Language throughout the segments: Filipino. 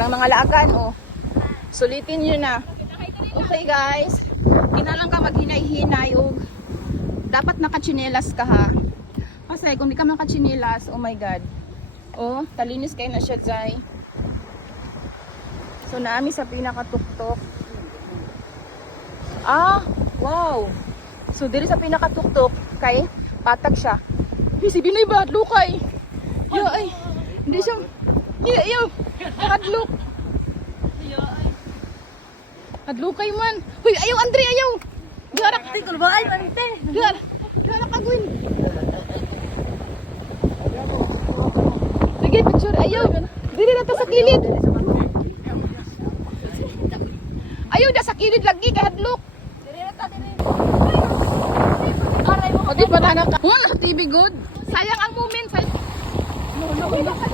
Karang mga laagan, oh. Sulitin nyo na. Okay guys, kinalang ka maghinay-hinay o dapat nakachinelas ka ha. Kasi kung di ka nakachinelas, oh my god. Oh, talinis kayo na siya, Jai. So naami sa pinakatuktok. Ah, wow. So diri sa pinakatuktok kay patag siya. Hey, si Binoy ba? Lukay. Yo ay. Hindi siya. Yo. Hadlok. Hadlukay man. Hoy, ayaw Andre, ayaw. Garak tigol ba ay mante. Garak agwin. Sige, picture ayaw. Dili na to sa kilid. Ayaw na sa kilid lagi kay hadlok. Dili na ta dili. Aray mo. Di ba na ka? Wala TV good. Sayang ang moment. No.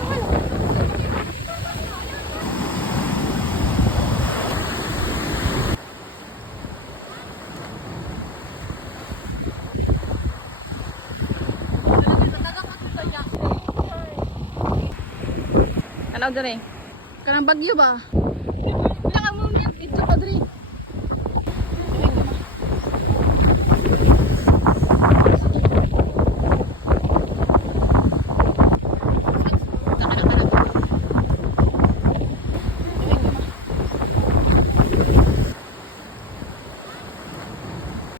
Ano dere? Kanang bagyo ba? Wala ka moment. Ito ka dere.